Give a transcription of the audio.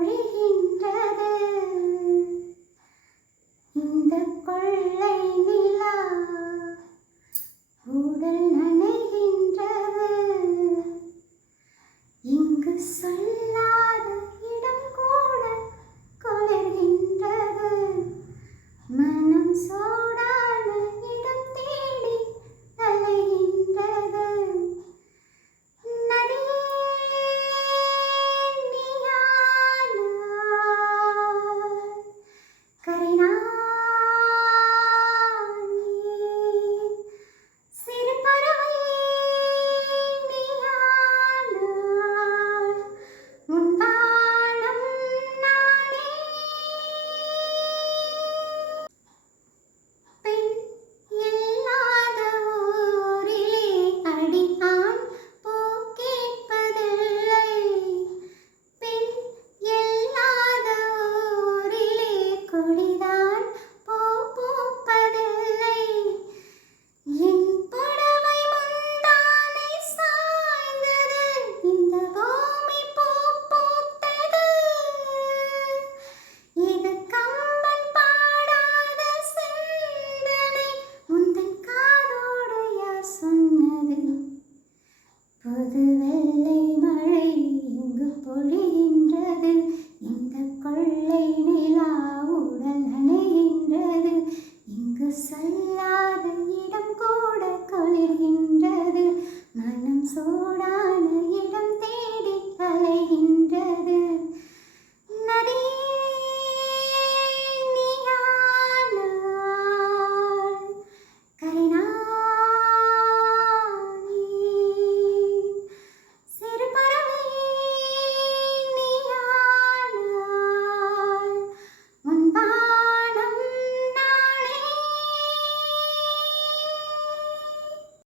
பொழிகின்றது இந்த கொள்ளை நிலா உடல் நனைகின்றது இங்கு சொல்லாத இடம் கூட குளிர்கின்றது மனம் சூடான இடம் தேடி அலைகின்றது புது வெள்ளை மழை இங்கு பொழிகின்றது இந்த கொள்ளை நிலா உடல் நனைகின்றது